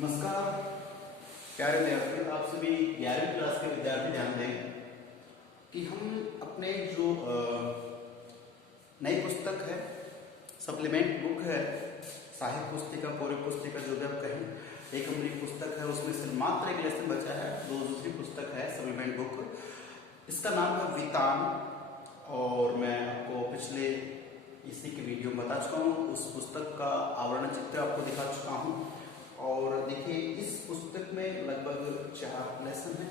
नमस्कार प्यारे विद्यार्थी, आप सभी 11वीं क्लास के विद्यार्थी ध्यान दें कि हम अपने जो नई पुस्तक है, सप्लीमेंट बुक है, साहित्य पुस्तिका, पूरी पुस्तिका जो भी आप कहें, एक हमारी पुस्तक है, उसमें से मात्र एक लेसन बचा है। दूसरी पुस्तक है सप्लीमेंट बुक, इसका नाम है वितान। और मैं आपको पिछले इसी के वीडियो में बता चुका हूँ, उस पुस्तक का आवरण चित्र आपको दिखा चुका हूँ। और देखिए इस पुस्तक में लगभग 4 लेसन है।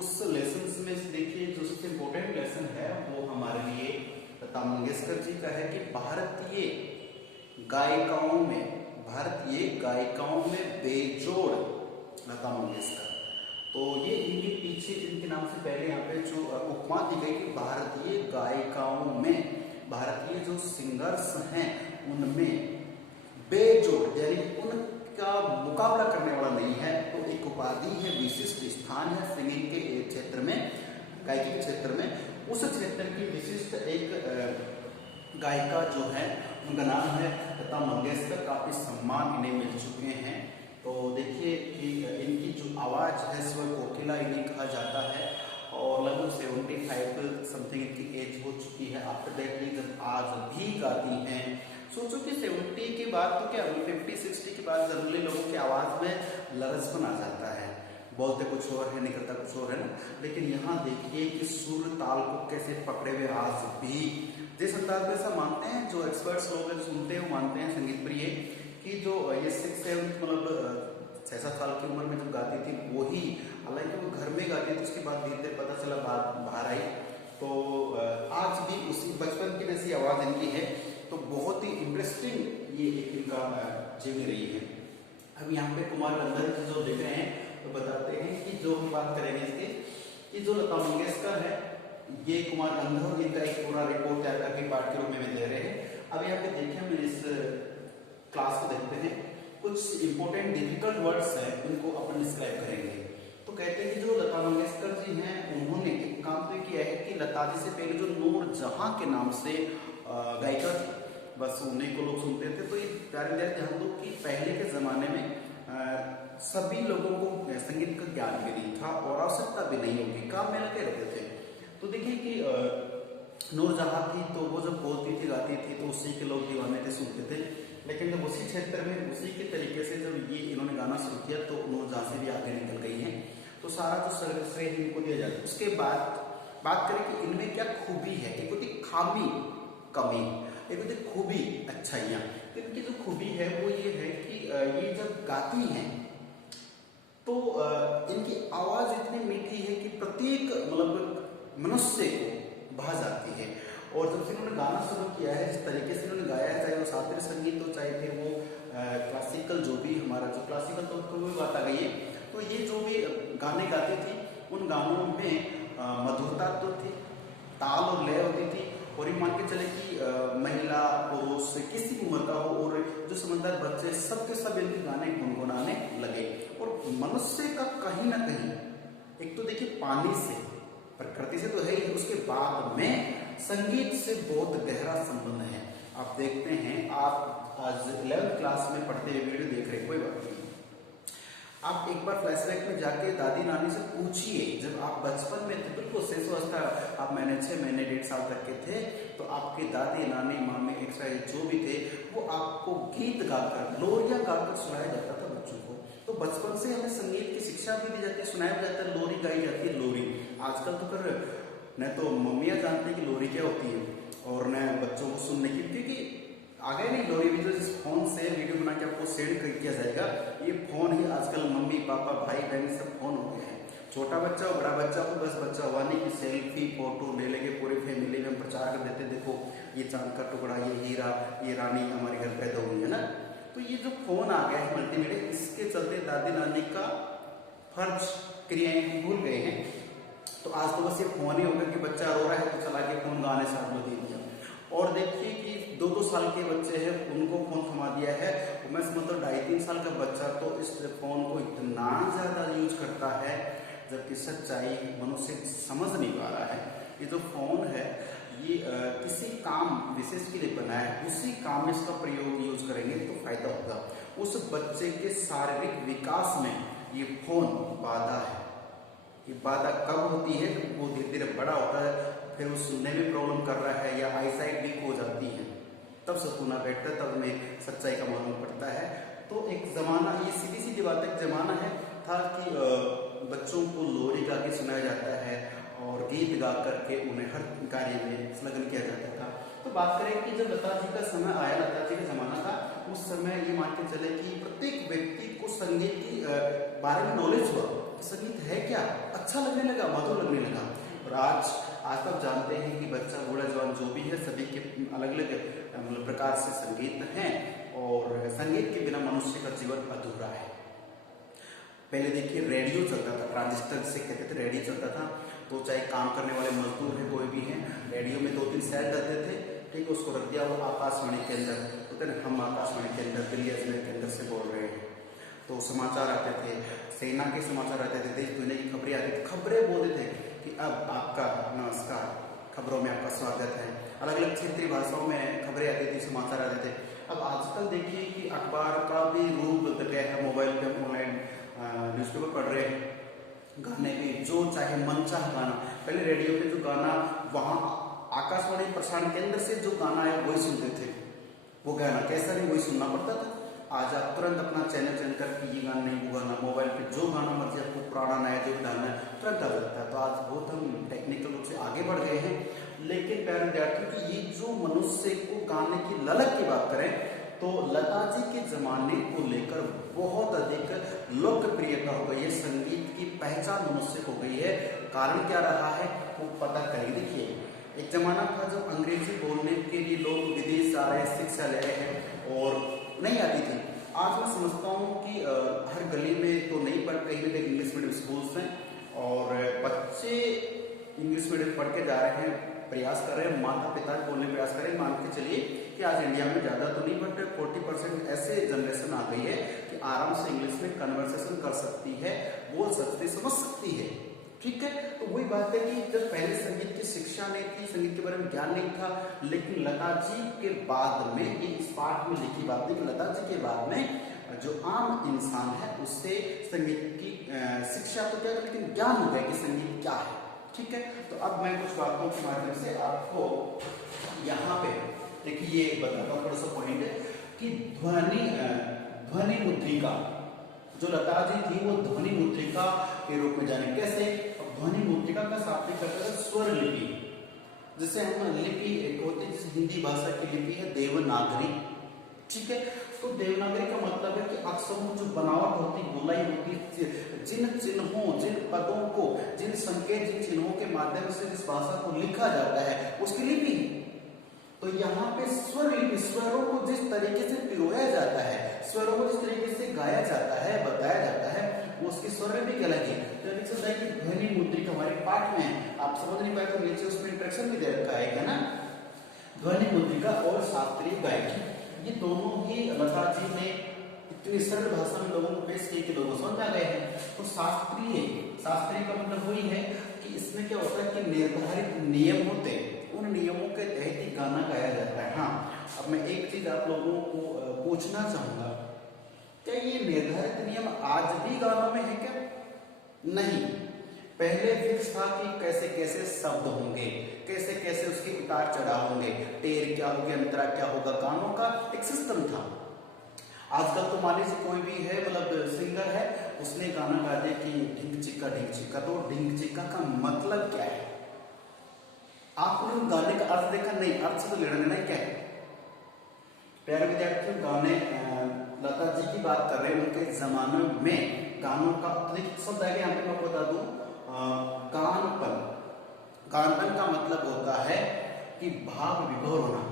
उस लेसन में से देखिए जो सबसे इम्पोर्टेंट लेसन है वो हमारे लिए लता मंगेशकर जी का है कि भारतीय गायिकाओं में बेजोड़ लता मंगेशकर। तो ये इनके पीछे इनके नाम से पहले यहाँ पे जो उपमा दी गई कि भारतीय गायिकाओं में, भारतीय जो सिंगर्स हैं उनमें बेजोड़ यानी उनका मुकाबला करने वाला नहीं है। तो एक उपाधि है, विशिष्ट स्थान है सिंगिंग के क्षेत्र में, गायकी के क्षेत्र में। उस क्षेत्र की विशिष्ट एक गायिका जो है उनका नाम है लता मंगेशकर। काफी सम्मान इन्हें मिल चुके हैं। तो देखिए कि इनकी जो आवाज है स्वर कोकिला इन्हें कहा जाता है और लगभग 75 समथिंग इनकी एज हो चुकी है। आफ्टर दैट जब आज भी गाती हैं, सोचो कि 70 के बाद तो क्या 50-60 के बाद जनरली लोगों की आवाज में लरजपन आ जाता है, बोलते कुछ और है, निकलता कुछ और है ना। लेकिन यहाँ देखिए कि सुर ताल को कैसे पकड़े हुए आज भी जिस अंदाज में ऐसा मानते हैं, जो एक्सपर्ट्स लोग हैं सुनते हैं वो मानते हैं संगीत प्रिय कि जो ये 6-7 मतलब 6-7 साल की उम्र में जब गाती थी वही, हालांकि वो घर में गाती थी, उसके बाद धीरे धीरे पता चला बात बाहर आई। तो आज भी उसी बचपन की जैसी आवाज इनकी है। तो बहुत ही इंटरेस्टिंग ये एक इनका जीवनी रही है। अब यहाँ पे कुमार गंधर्व जो देख रहे हैं तो बताते हैं कि जो हम बात करेंगे इसके कि जो लता मंगेशकर है ये कुमार गंधर्व, इनका एक पूरा रिपोर्ट तैयार करके पाठ के रूप में दे रहे हैं। अब यहाँ पे देखिए हम इस क्लास को देखते हैं, कुछ इंपॉर्टेंट डिफिकल्ट वर्ड्स हैं उनको अपन डिस्क्राइब करेंगे। तो कहते हैं कि जो लता मंगेशकर जी हैं उन्होंने एक काम तो किया है कि लता जी से पहले जो नूर जहां के नाम से गायिका थी, बस उन्हीं को लोग सुनते थे। तो ये प्यारे ध्यान दो कि पहले के जमाने में सभी लोगों को संगीत का ज्ञान भी नहीं था और आवश्यकता भी नहीं होगी, काम में लगे रहते थे। तो देखिए कि नूरजहां थी तो वो जब बोलती थी गाती थी तो उसी के लोग दीवाने थे, सुनते थे। लेकिन जब उसी क्षेत्र में उसी के तरीके से जब ये इन्होंने गाना शुरू किया तो नूरजहां से भी आगे निकल गई हैं। तो सारा जो श्रेय इनको दिया जाता है। उसके बाद बात करें कि इनमें क्या खूबी है, एक होती खामी कमी, एक होती खूबी अच्छाइयाँ। तो इनकी जो खूबी है वो ये है कि ये जब गाती हैं तो इनकी आवाज इतनी मीठी है कि प्रत्येक मतलब मनुष्य को भा जाती है। और जब से इन्होंने गाना शुरू किया है, जिस तरीके से इन्होंने गाया है, चाहे वो शास्त्रीय संगीत हो चाहे फिर वो क्लासिकल, जो भी हमारा जो क्लासिकल तो कोई बात आ गई है। तो ये जो भी गाने गाती थी उन गानों में मधुरता तो थी, ताल और लय होती थी। और ये मान के चले कि महिला पुरुष किसी उम्र का हो और जो समझदार बच्चे सबके सब इनके गाने गुनगुनाने लगे। और मनुष्य का कहीं ना कहीं एक तो देखिए पानी से, प्रकृति से तो है ही, उसके बाद में संगीत से बहुत गहरा संबंध है। आप देखते हैं, आप आज 11th क्लास में पढ़ते हुए वीडियो देख रहे हैं, कोई बात नहीं, आप एक बार फ्लैशबैक में जाके दादी नानी से पूछिए, जब आप बचपन में थे, बिल्कुल शेषावस्था, आप मैंने 6 महीने 1.5 साल तक के थे, तो आपके दादी नानी मामी एक्स्ट्रा जो भी थे वो आपको गीत गाकर, लोरियां गाकर सुनाया जाता था बच्चों को। तो बचपन से हमें संगीत की शिक्षा भी दी जाती है, सुनाया जाता है, लोरी गाई जाती है। लोरी आजकल तो कर न तो मम्मियाँ जानती है कि लोरी क्या होती है और न बच्चों को सुनने की, क्योंकि आगे नहीं, लोरी भी तो जिस फोन से वीडियो बना के आपको सेंड किया जाएगा, ये फोन ही आजकल मम्मी पापा भाई बहन सब फोन हो गए हैं। छोटा बच्चा हो बड़ा बच्चा हो, बस बच्चा हुआ नहीं कि सेल्फी फोटो ले लेके पूरी फैमिली में प्रचार कर देते, देखो ये चांद का टुकड़ा, ये हीरा, ये रानी हमारे घर पैदा हुई है ना। तो ये जो फोन आ गया है मल्टीमीडिया, इसके चलते दादी नानी का फर्ज क्रियाएं भूल गए हैं। तो आज तो बस ये फोन ही होगा कि बच्चा रो रहा है तो चला के फोन गाने साथ में दे दिया। और देखिए कि 2-2 साल के बच्चे हैं उनको फोन थमा दिया है। मैं समझता हूँ 2.5-3 साल का बच्चा तो इस फोन को इतना ज्यादा यूज करता है, जबकि सच्चाई मनुष्य समझ नहीं पा रहा है। ये जो फोन है ये किसी काम विशेष के लिए बना है, उसी काम में इसका प्रयोग यूज करेंगे तो फायदा होगा। उस बच्चे के शारीरिक विकास में ये फोन बाधा है। ये बाधा कब होती है? वो धीरे धीरे बड़ा होता है, फिर वो सुनने में प्रॉब्लम कर रहा है या आईसाइट वीक हो जाती है, तब सुकूना बैठता है, तब हमें सच्चाई का मालूम पड़ता है। तो एक जमाना, ये सीधी सीधी बात, एक जमाना है था कि बच्चों को लोरी गा के सुनाया जाता है और गीत गा करके उन्हें हर कार्य में संलग्न किया जाता था। तो बात करें कि जब लता जी का समय आया, लता जी का जमाना था, उस समय ये मान के चले कि प्रत्येक व्यक्ति को संगीत की बारे में नॉलेज हुआ, संगीत है क्या, अच्छा लगने लगा, मधुर लगने लगा। और आज तक जानते हैं कि बच्चा बूढ़ा जवान जो भी है, सभी के अलग अलग मतलब प्रकार से संगीत हैं और संगीत के बिना मनुष्य का जीवन अधूरा है। पहले देखिए रेडियो चलता था, ट्रांजिस्टर से कहते थे, रेडियो चलता था। तो चाहे काम करने वाले मजदूर है, कोई भी है, रेडियो में 2-3 सेट रहते थे, ठीक है, उसको रख दिया वो आकाशवाणी के अंदर, तो हम आकाशवाणी के अंदर दिल्ली अजमेर के अंदर से बोल रहे हैं। तो समाचार आते थे, सेना के समाचार आते थे, देश दुनिया की खबरें आती थी, खबरें बोलते थे कि अब आपका नमस्कार, खबरों में आपका स्वागत है। अलग अलग क्षेत्रीय भाषाओं में खबरें आती थी, समाचार आते थे। अब आजकल देखिए कि अखबार का भी रूप बदल गया है, मोबाइल पे ऑनलाइन न्यूज़पेपर पढ़ रहे हैं, गाने भी जो चाहे मनचाह गाना। पहले रेडियो पे जो गाना, वहाँ आकाशवाणी प्रसारण केंद्र से जो गाना है वही सुनते थे, वो गाना कैसा नहीं वही सुनना पड़ता था। आज आप तुरंत अपना चैनल चेंज करके ये गाना नहीं वो गाना, मोबाइल पे जो गाना मर्जी आपको पुराना नया जो गाना है तुरंत आ जाता है। तो आज बहुत हम टेक्निकल रूप से आगे बढ़ गए हैं। लेकिन प्यारे विद्यार्थियों की ये जो मनुष्य को गाने की ललक की बात करें तो लता जी के जमाने को लेकर बहुत अधिक लोकप्रियता हो गई है, संगीत की पहचान मनुष्य को गई है। कारण क्या रहा है वो पता करिए। देखिए एक जमाना था जब अंग्रेजी बोलने के लिए लोग विदेश जा रहे हैं, शिक्षा ले रहे हैं और नहीं आती थी। आज मैं समझता हूँ कि हर गली में तो नहीं, पर कहीं ना कहीं इंग्लिश मीडियम स्कूल्स हैं और बच्चे इंग्लिश मीडियम पढ़ के जा रहे हैं, प्रयास कर रहे हैं, माता पिता बोलने प्रयास कर रहे हैं। मान के चलिए कि आज इंडिया में ज़्यादा तो नहीं, बट 40% ऐसे जनरेशन आ गई है कि आराम से इंग्लिश में कन्वर्सेशन कर सकती है, बोल सकती, समझ सकती है, ठीक है। तो वही बात है कि जब पहले संगीत की शिक्षा नहीं थी, संगीत के बारे में ज्ञान नहीं था, लेकिन लता जी के बाद में, ये इस पाठ में लिखी बात है कि लता जी के बाद में जो आम इंसान है उससे संगीत की शिक्षा तो क्या, लेकिन ज्ञान हो गया कि संगीत क्या है, ठीक है। तो अब मैं कुछ बातों के माध्यम से आपको यहाँ पे देखिए ये बताता हूँ, थोड़ा सा पॉइंट है कि ध्वनि मुद्रिका जो लता जी थी वो ध्वनि मुद्रिका के रूप में जाने कैसे। ध्वनि मुद्रिका का शाब्दिक अर्थ है स्वर लिपि, जैसे हम लिपि एक होती है, हिंदी भाषा की लिपि है देवनागरी, ठीक है। तो देवनागरी का मतलब है कि अक्षरों जो बनावट होती, गोलाई होती, जिन चिन्हों, जिन पदों को, जिन संकेत, जिन चिन्हों के माध्यम से जिस भाषा को लिखा जाता है उसकी लिपि। तो यहाँ पे स्वर लिपि, स्वरों को जिस तरीके से पिरोया जाता है, स्वरों को जिस तरीके से गाया जाता है, बताया जाता है, वो उसकी स्वर लिपि कहलाती है। तो ध्वनि मुद्रिका हमारे पाठ में आप समझ नहीं पाए तो नीचे उसमें इंट्रोडक्शन भी दे रखा है ना। ध्वनि मुद्रिका और शास्त्रीय गायकी, ये दोनों ही लता जी ने इतनी सरल भाषा में लोगों को पेश किए कि लोग समझ आ गए हैं। तो शास्त्रीय का मतलब वही है कि इसमें क्या होता है कि निर्धारित नियम होते हैं, उन नियमों के तहत ही गाना गाया जाता है। हाँ, अब मैं एक चीज आप लोगों को पूछना चाहूंगा, क्या ये निर्धारित नियम आज भी गानों में है क्या? नहीं, पहले फिक्स था कि कैसे कैसे शब्द होंगे, कैसे कैसे उसके उतार चढ़ाव होंगे, टेर क्या होगी, अंतरा क्या होगा, गानों का एक सिस्टम था। आजकल तो मान लीजिए कोई भी है, मतलब सिंगर है, उसने गाना गा दिया कि ढिंग चिक्का, तो ढिंग चिक्का का मतलब क्या है? आपने गाने का अर्थ देखा? नहीं, अर्थ से तो लेना देना क्या है। प्यारे विद्यार्थियों, गाने लता जी की बात कर रहे हैं, उनके जमाने में गानों का शब्द है, यहाँ पे मैं बता दूं, गानपन। गानपन का मतलब होता है कि भाव विभोर होना।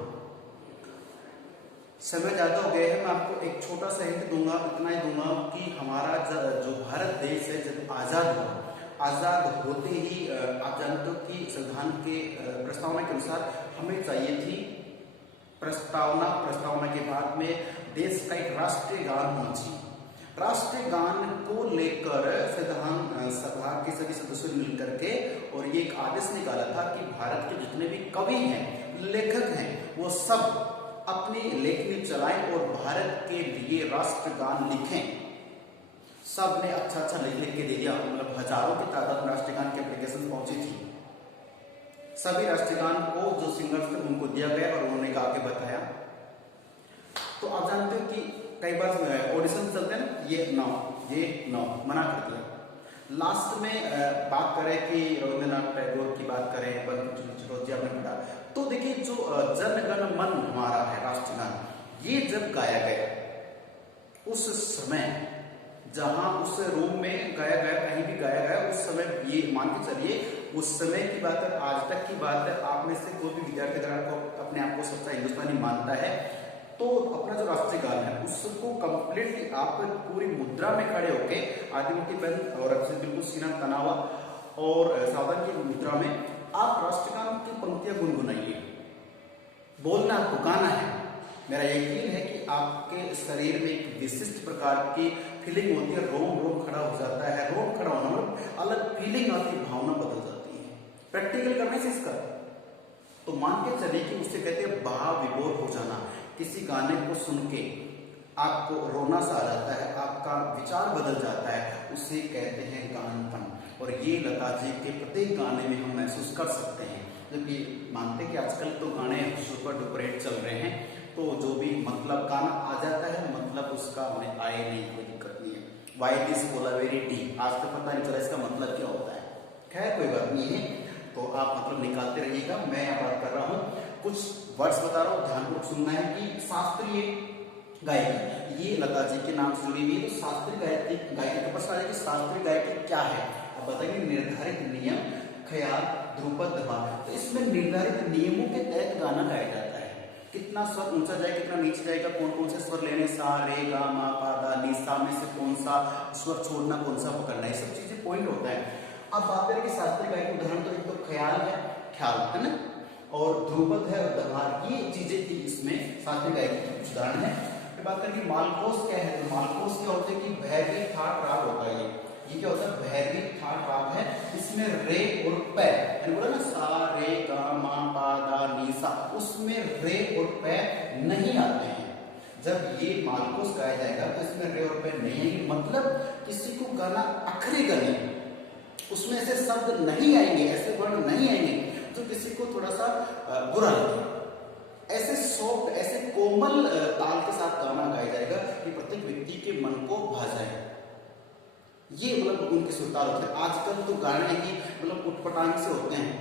समय ज्यादा हो गया है, मैं आपको एक छोटा सा हिंट दूंगा, इतना ही दूंगा कि हमारा जो भारत देश है जब आजाद हुआ, आजाद होते ही आप जानते हो कि संविधान के प्रस्तावना के अनुसार हमें चाहिए थी प्रस्तावना के बाद में देश का एक राष्ट्रीय गान होना चाहिए। राष्ट्रीय गान को लेकर संविधान सभा के सभी सदस्यों ने मिलकर के और ये एक आदेश निकाला था कि भारत के जितने भी कवि हैं, लेखक हैं, वो सब अपनी लेखनी चलाएं और भारत के लिए राष्ट्रगान लिखें। सब ने अच्छा अच्छा लिख के दे दिया, मतलब हजारों की तादाद में राष्ट्रगान की एप्लीकेशन पहुंची थी। सभी राष्ट्रगान को जो सिंगर्स थे उनको दिया गया और उन्होंने गा के बताया। तो आप जानते हो कि कई बार ऑडिशन चलते हैं, ये नौ मना कर दिया। लास्ट में बात करें कि रविंद्रनाथ टैगोर की बात करें, बंकिम चटर्जी आपने पढ़ा, तो देखिए जो जन गण मन हमारा है राष्ट्रगान, ये जब गाया गया उस समय, जहां उस रूम में गाया गया, कहीं भी गाया गया, उस समय ये मान के चलिए उस समय की बात है, आज तक की बात है, आप में से कोई भी विद्यार्थी अगर आपको अपने आप को सच्चा हिंदुस्तानी मानता है तो अपना जो राष्ट्रीय गान है उसको कंप्लीटली आप पूरी मुद्रा में खड़े होके आदिमुखी बंद और बिल्कुल सीना तना हुआ और सावधान की मुद्रा में आप राष्ट्रगान की पंक्तियां गुनगुनाइए। बोलना आपको गाना है। मेरा यकीन है कि आपके शरीर में एक विशिष्ट प्रकार की फीलिंग होती है, रोम रोम खड़ा हो जाता है। रोम खड़ा होना मतलब अलग फीलिंग आती, भावना बदल जाती है प्रैक्टिकल करने से इसका। तो मान के चलिए कि उसे कहते हैं भाव विभोर हो जाना। किसी गाने को सुन के आपको रोना सा आ जाता है, आपका विचार बदल जाता है, उसे कहते हैं गानपन। और ये लता जी के प्रत्येक गाने में हम महसूस कर सकते हैं। जबकि मानते कि आजकल तो गाने सुपर डुपर हिट चल रहे हैं, तो जो भी मतलब गाना आ जाता है, मतलब उसका हमें आए नहीं, कोई दिक्कत नहीं है। वाई दिस कोलावेरी डी, आज तक पता नहीं चला इसका मतलब क्या होता है। खैर कोई बात नहीं है, तो आप मतलब निकालते रहिएगा। मैं यहाँ बात कर रहा हूँ, कुछ वर्ड्स बता रहा हूँ, ध्यानपूर्वक सुनना है कि शास्त्रीय गायकी, ये लता जी के नाम से जुड़ी हुई है। तो शास्त्रीय गायकी का प्रश्न आ जाए कि शास्त्रीय गायकी क्या है। अब बताइए, निर्धारित नियम, ख्याल, ध्रुपद, धमाल। तो इसमें निर्धारित नियमों के तहत गाना गाया जाता है। कितना स्वर ऊंचा जाएगा, कितना नीचे जाएगा, कौन कौन से स्वर लेने, सा रे गा मा पा धा नी, सा में से कौन सा स्वर छोड़ना, कौन सा पकड़ना, ये सब चीजें पॉइंट होता है। अब बात करें कि शास्त्रीय गायकी उदाहरण, तो एक तो ख्याल है ना, और ध्रुपद है और धमाल, ये चीजें थी इसमें शास्त्रीय गायकी की कुछ उदाहरण है। बात करें कि मालकोस क्या है, तो मालकोस क्या होता है कि भैरवी ठाट राग होता है। ये क्या होता है, भैरवी ठाट राग है। इसमें रे और पै, मैंने बोला ना सा रे गा मा पा धा नी सा, उसमें रे और पै नहीं आते हैं। जब ये मालकोस गाया जाएगा तो इसमें रे और पै नहीं आएंगे, मतलब किसी को गाना अखरेगा नहीं, उसमें ऐसे शब्द नहीं आएंगे, ऐसे वर्ण नहीं आएंगे जो किसी को थोड़ा सा बुरा लगे। ऐसे सॉफ्ट, ऐसे कोमल ताल के साथ गाना गाया जाएगा कि प्रत्येक व्यक्ति के मन को भा जाए। ये मतलब उनके सुरताल होते हैं। आजकल तो गाने की मतलब उटपटांग से होते हैं,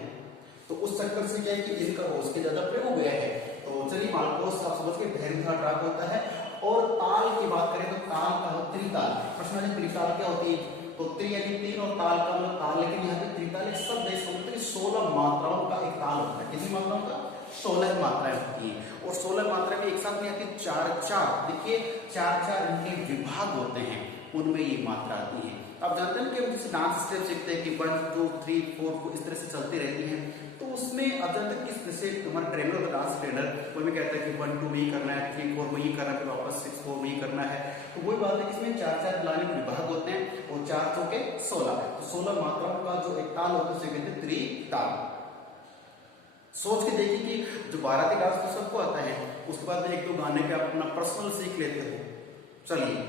तो उस चक्कर से क्या है कि इनका उसके ज्यादा प्रयोग हो गया है। तो चलिए मालकोस आप समझ के भैरवी ठाट राग होता है। और ताल की बात करें तो ताल का हो त्रिताल। प्रश्न है त्रिताल क्या होती है, तो त्रि यानी तीन और ताल का मतलब ताल, लेकिन यहाँ पे त्रिताल एक शब्द है, इसका मतलब 16 मात्राओं का एक ताल होता है। कितनी मात्राओं का, 16 मात्राएं होती है। और 16 मात्रा में एक साथ नहीं आती, 4-4, देखिए 4-4 इनके विभाग होते हैं, उनमें ये मात्रा आती है। आप जानते हैं कि हम जैसे डांस स्टेप सीखते हैं कि 1 2 3 4 इस तरह से चलती रहती हैं, तो उसमें अब जब तक किस जैसे हमारा ट्रेनर होता है, डांस ट्रेनर, वो भी कहता है कि 1 2 में ही करना है, 3 4 में ही करना है, फिर वापस 6 4 में ही करना है। तो वही बात है कि इसमें 4-4 लाइन विभाग होते हैं और 4 चौके 16। तो 16 मात्राओं का जो एक ताल होता है उसे कहते हैं त्रिताल। सोच के देखिए कि जो बाराती डांस तो सबको आता है, उसके बाद में एक दो गाने के आप अपना पर्सनल सीख लेते हो। चलिए,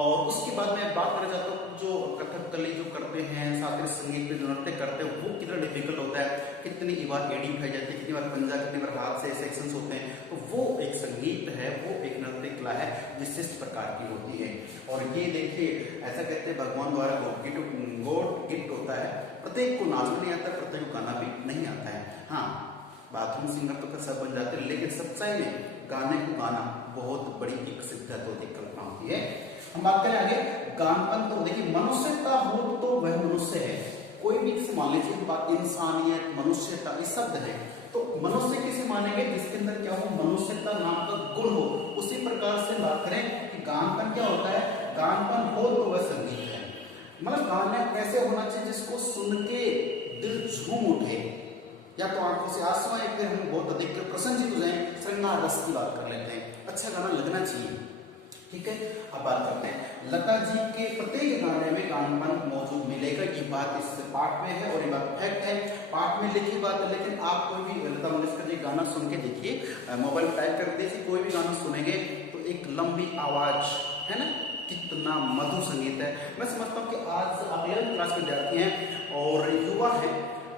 और उसके बाद मैं बात करना चाहता हूँ जो कथकली जो करते हैं, शास्त्रीय संगीत पे जो नृत्य करते हैं, वो कितना डिफिकल्ट होता है, कितनी बार एडी उठाई जाती है, कितनी बार पंजा, कितनी बार हाथ से सेक्शंस होते हैं। तो वो एक संगीत है, वो एक नृत्य कला है, विशिष्ट प्रकार की होती है। और ये देखिए, ऐसा कहते हैं भगवान द्वारा गॉड गिफ्ट होता है। प्रत्येक को नाचना नहीं आता, प्रत्येक को गाना भी नहीं आता है। हाँ, बाथरूम सिंगर तो सब बन जाते हैं, लेकिन सच्चाई में गाने को गाना बहुत बड़ी एक सिद्धत होती है, कल्पना होती है। हम बात करें आगे गानपन, तो देखिए मनुष्यता हो तो वह मनुष्य है। कोई भी किसी मान लीजिए बात, इंसानियत, मनुष्यता, ये शब्द है, तो मनुष्य किसे मानेंगे जिसके अंदर क्या हो, मनुष्यता नाम का गुण हो। उसी प्रकार से बात करें कि गानपन क्या होता है, गानपन हो तो वह संगीत है। मतलब गाना कैसे होना चाहिए जिसको सुन के दिल झूम उठे, या तो आंखों से आंसू आए, फिर हम बहुत अधिक प्रसन्नचित हो जाए। श्रृंगार रस की बात कर लेते हैं, अच्छा गाना लगना चाहिए, ठीक है। अब बात करते हैं लता जी के प्रत्येक गाने में गानपन मौजूद मिलेगा, ये बात इस पाठ में है और ये बात फैक्ट है। पाठ में लिखी बात है, लेकिन आप कोई भी लता मंगेशकर जी गाना सुन के देखिए, मोबाइल टाइप कर दीजिए, कोई भी गाना सुनेंगे तो एक लंबी आवाज है ना, कितना मधुर संगीत है। मैं समझता हूँ कि आज आप 11वीं क्लास के विद्यार्थी हैं और युवा हैं,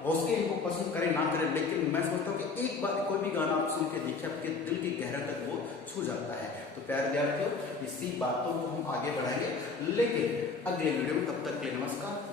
हो सके इनको पसंद करें ना करें, लेकिन मैं समझता हूँ कि एक बार कोई भी गाना आप सुन के देखिए, आपके दिल की गहराई तक वो छू जाता है। तो प्यारे विद्यार्थियों, इसी बातों को हम आगे बढ़ाएंगे लेकिन अगले वीडियो में। तब तक के लिए नमस्कार।